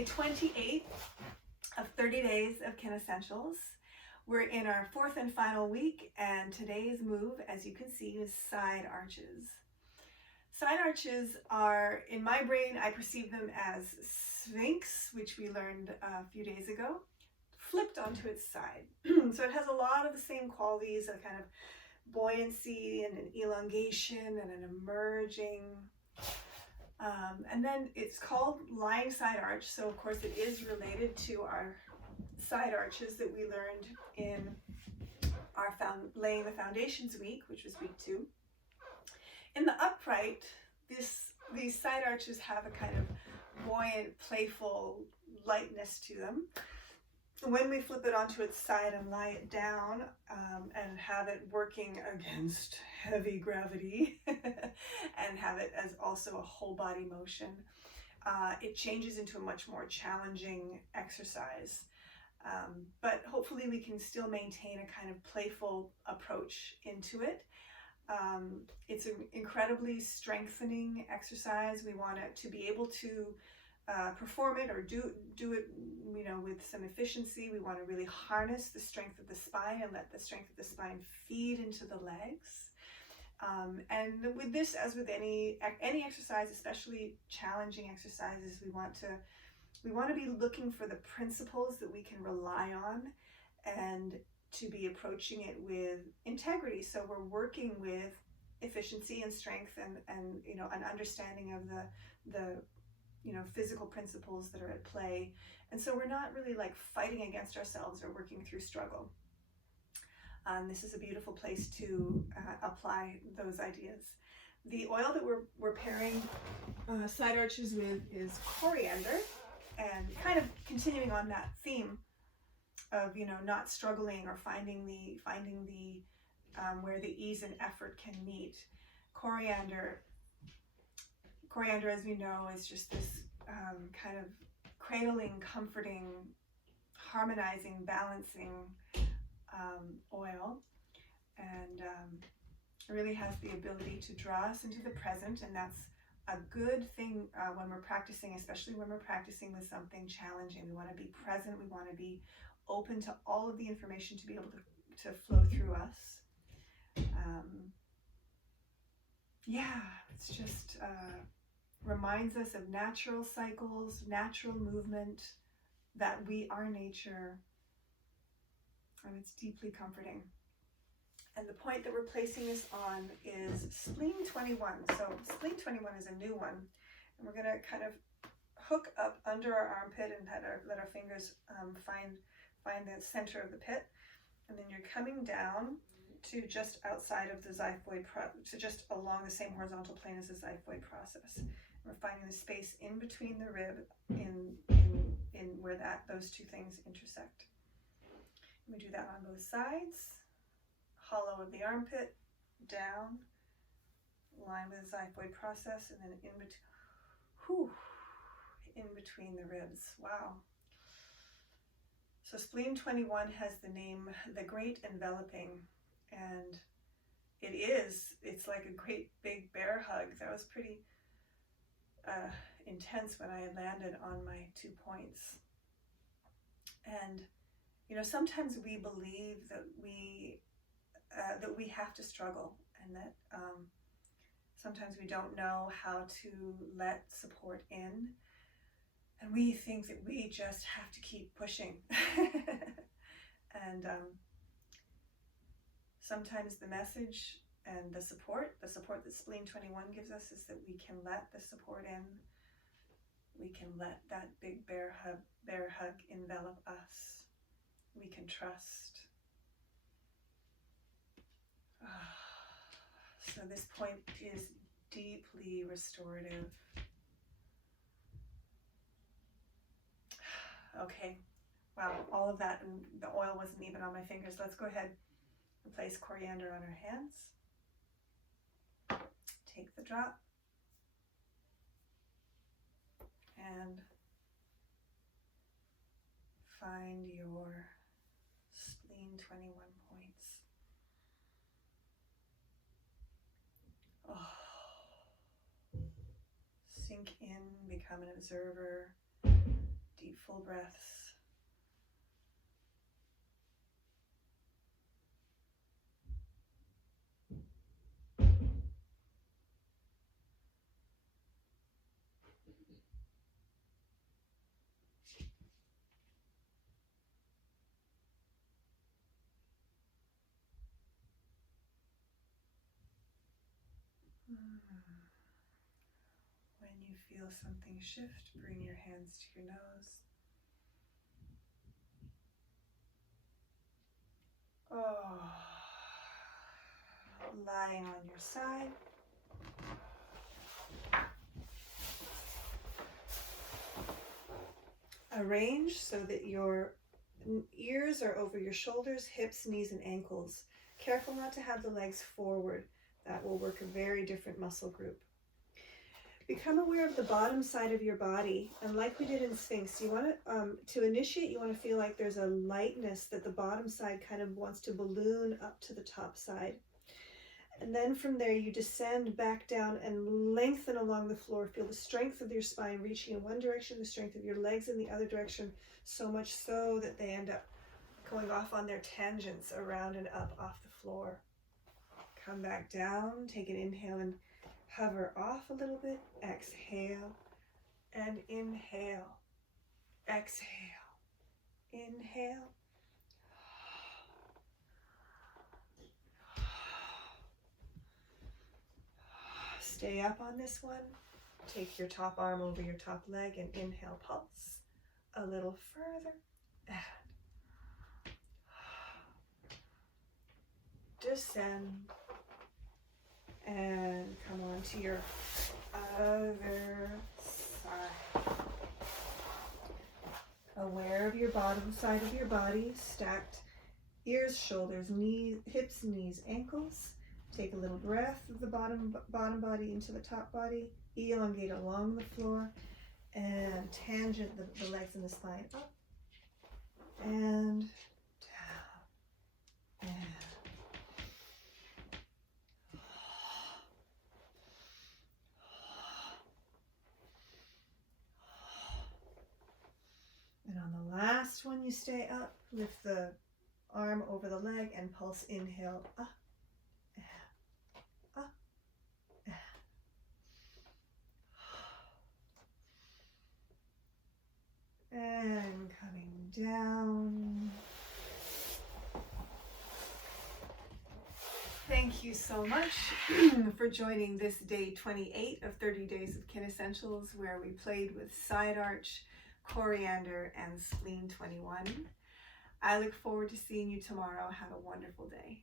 day 28 of 30 days of KineScentials. We're in our fourth and final week, and today's move, as you can see, is side arches. Side arches are, in my brain, I perceive them as Sphinx, which we learned a few days ago, flipped onto its side. So it has a lot of the same qualities, a kind of buoyancy and an elongation and an emerging. And then it's called lying side arch, so of course it is related to our side arches that we learned in our laying the foundations week, which was week 2. In the upright, these side arches have a kind of buoyant, playful lightness to them. When we flip it onto its side and lie it down and have it working against heavy gravity and have it as also a whole body motion, it changes into a much more challenging exercise. But hopefully we can still maintain a kind of playful approach into it. It's an incredibly strengthening exercise. We want it to be able to perform it or do it, with some efficiency. We want to really harness the strength of the spine and let the strength of the spine feed into the legs. And with this, as with any exercise, especially challenging exercises, we want to be looking for the principles that we can rely on and to be approaching it with integrity. So we're working with efficiency and strength and an understanding of the physical principles that are at play. And so we're not really like fighting against ourselves or working through struggle. This is a beautiful place to apply those ideas. The oil that we're pairing side arches with is coriander, and kind of continuing on that theme of not struggling or finding the where the ease and effort can meet. Coriander, as we know, is just this kind of cradling, comforting, harmonizing, balancing oil, and it really has the ability to draw us into the present, and that's a good thing when we're practicing, especially when we're practicing with something challenging. We want to be present, we want to be open to all of the information to be able to flow through us. It's just reminds us of natural cycles, natural movement, that we are nature, and it's deeply comforting. And the point that we're placing this on is spleen 21. So spleen 21 is a new one, and we're going to kind of hook up under our armpit and let our fingers find the center of the pit, and then you're coming down to just outside of the xiphoid, so just along the same horizontal plane as the xiphoid process. We're finding the space in between the rib in where those two things intersect. We do that on both sides. Hollow of the armpit, down, line with the xiphoid process, and then in between the ribs. Wow. So spleen 21 has the name the Great Enveloping, and it's like a great big bear hug. That was pretty intense when I had landed on my 2 points. And sometimes we believe that we have to struggle, and that sometimes we don't know how to let support in, and we think that we just have to keep pushing. And sometimes the message and the support that spleen 21 gives us is that we can let the support in. We can let that big bear hug envelop us. We can trust. So this point is deeply restorative. Okay, wow, all of that, and the oil wasn't even on my fingers. Let's go ahead and place coriander on our hands. Take the drop and find your spleen 21 points. Sink in, become an observer. When you feel something shift, bring your hands to your nose. Oh. Lying on your side. Arrange so that your ears are over your shoulders, hips, knees, and ankles. Careful not to have the legs forward. That will work a very different muscle group. Become aware of the bottom side of your body, and like we did in Sphinx, you want to initiate, you want to feel like there's a lightness, that the bottom side kind of wants to balloon up to the top side. And then from there, you descend back down and lengthen along the floor. Feel the strength of your spine reaching in one direction, the strength of your legs in the other direction, so much so that they end up going off on their tangents around and up off the floor. Come back down, take an inhale and hover off a little bit. Exhale and inhale. Exhale. Inhale. Stay up on this one. Take your top arm over your top leg and inhale, pulse a little further. And descend. And come on to your other side. Aware of your bottom side of your body, stacked ears, shoulders, knees, hips, knees, ankles. Take a little breath of the bottom body into the top body. Elongate along the floor and tangent the legs and the spine up and down and on the last one, you stay up. Lift the arm over the leg and pulse. Inhale up. And coming down. Thank you so much for joining this day 28 of 30 Days of KineScentials, where we played with side arch, coriander, and spleen 21. I look forward to seeing you tomorrow. Have a wonderful day.